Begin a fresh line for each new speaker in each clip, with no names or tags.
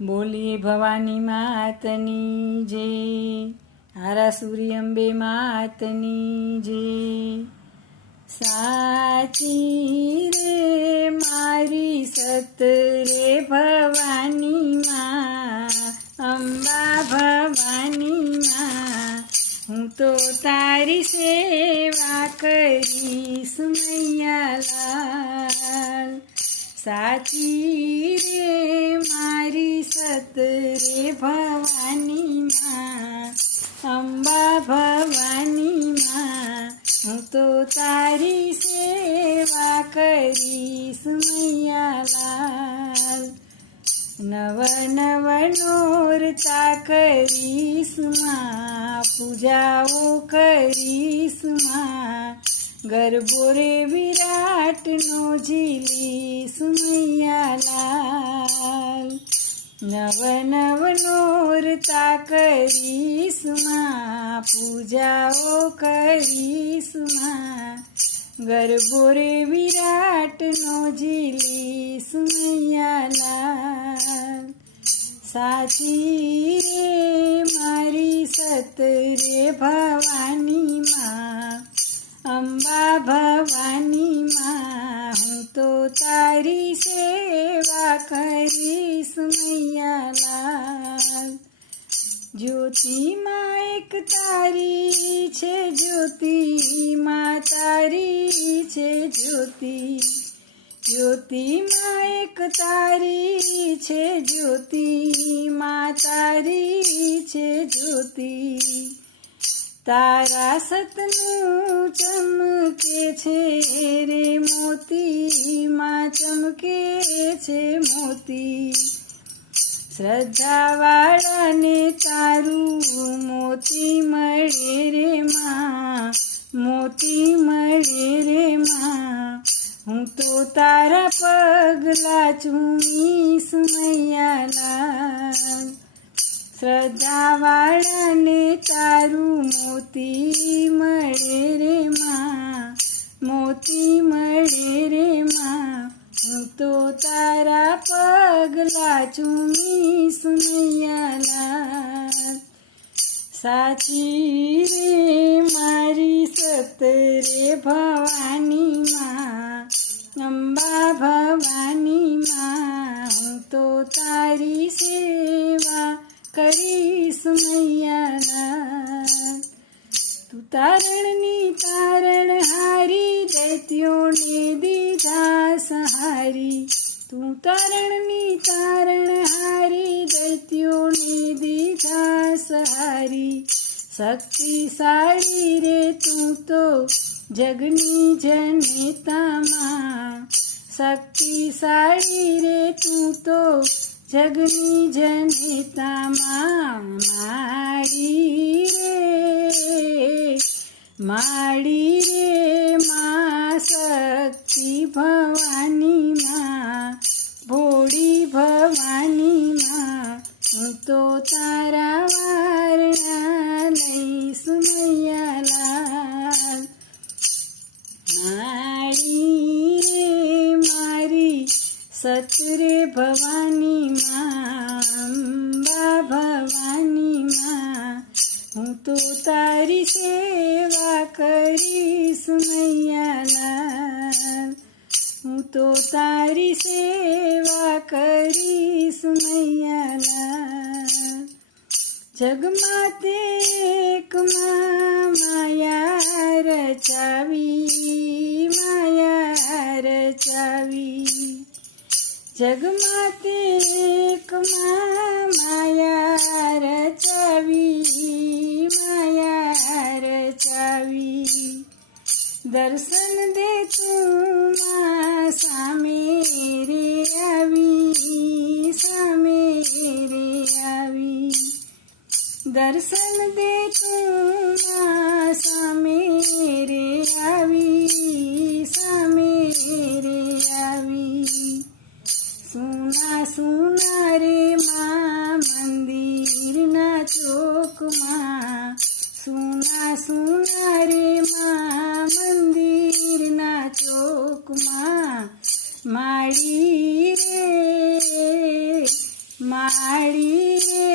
બોલીએ ભવાની માતની જે, હારા સૂર્ય અંબે માતની જે. સાચી રે મારી સત રે ભવાની માં, અંબા ભવાની માં. હું તો તારી સેવા કરીશ મૈયાલાલ સાચી રે સત રે ભવાની માં અંબા ભવાની માં હું તો તારી સેવા કરીશ મૈયાલાલ નવ નવ નોરતા કરીશમાં પૂજાઓ કરીશમાં ગરબો વિરાટનો ઝીલીશ મૈયાલાલ નવ નવ નોરતા કરીશમાં પૂજાઓ કરીશ ગરબો રે વિરાટનો ઝીલીશ મૈયાલાલ. સાચી રે મારી સત રે ભવાની અંબા ભવાની માં, હું તો તારી સેવા કરીશ મૈયાલાલ. જ્યોતિમાં એક તારી છે, જ્યોતિમાં તારી છે, જ્યોતિ. જ્યોતિમાં એક તારી છે, જ્યોતિમાં તારી છે, જ્યોતિ. તારા સતનું ચમકે છે રે મોતીમાં, ચમકે છે મોતી. શ્રદ્ધાવાળાને તારું મોતી મળે રે માં, મોતી મળે રે માં. હું તો તારા પગલા ચૂમીશ મૈયાલાલ. શ્રદ્ધાવાળાને તારું મોતી મળે રે માં, મોતી મળે રે માં. હું તો તારા પગલા ચૂમી મૈયાલાલ સાચી રે મારી સત રે ભવાની માં, અંબા ભવાની માં. હું તો તારી સેવા કરીશ મૈયાના તું તારણની તારણ હારી દૈત્યોને દીધા સહારી. તું તારણની તારણ હારી દૈત્યોને દીધા સહારી. શક્તિશાળી રે તું તો જગની જનેતામાં. શક્તિશાળી રે તું તો જગની જનેતામાં માડી રે માડી રે મા શક્તિ ભવાની માં ભોળી ભવાની માં હું તો તારા વારણા લઈશ મૈયાલાલ મારી રે મારી સતરે ભવાની માં અંબા ભવાની માં હું તો તારી સેવા કરીશ મૈયાલાલ હું તો તારી સેવા કરીશ મૈયાલાલ જગમાં તે એકમાં માયા રચાવી માયા જગમાં તે એકમાં માયા રચાવી માયા રચાવી દર્શન દે તું માં સામે રે આવી, સામે રે આવી. દર્શન દે તું માં સામે સુના સુના રે મંદિરના ચોકમાં માળી રે માળી રે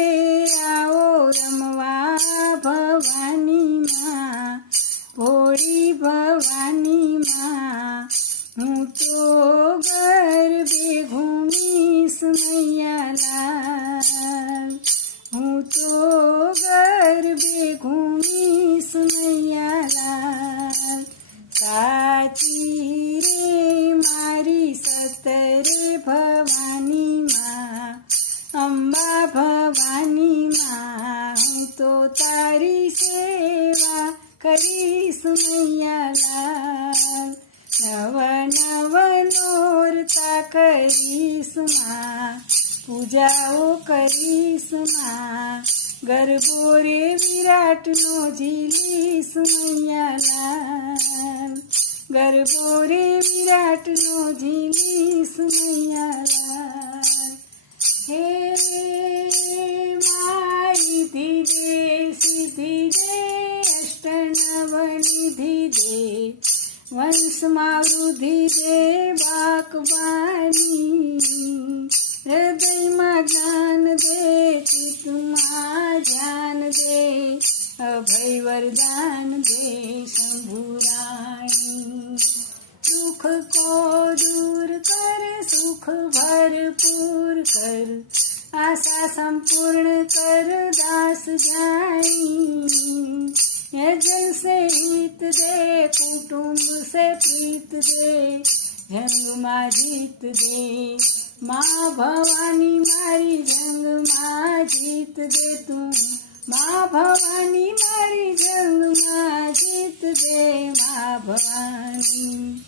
સેવા કરીશ મૈયાલાલ નવ નવ નોરતા કરીશમાં. પૂજાઓ કરીશમાં. ગરબો રે વિરાટનો ઝીલીશ મૈયાલાલ ગરબો રે વિરાટનો ઝીલીશ મૈયાલાલ અષ્ટનવનિધિ દે વંશમાં વૃદ્ધિ દે બાકબાની હૃદયમાં જ્ઞાન દે, ચિત્તમાં ધ્યાન દે. અભય વરદાન દે શંભુરાણી દુઃખ કો દૂર કર, સુખ ભરપૂર કર. આશા સંપૂર્ણ કર, દાસ જાઈ जन से हित दे, कुटुंब से प्रीत दे, जंग माँ जीत दे। माँ भवानी मारी जंग, माँ जीत दे तू। माँ भवानी मारी जंग, माँ जीत दे। माँ भवानी,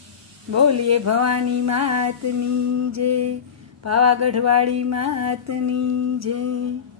बोलिए भवानी मातनी जे पावागढ़वाड़ी मात मातनी जे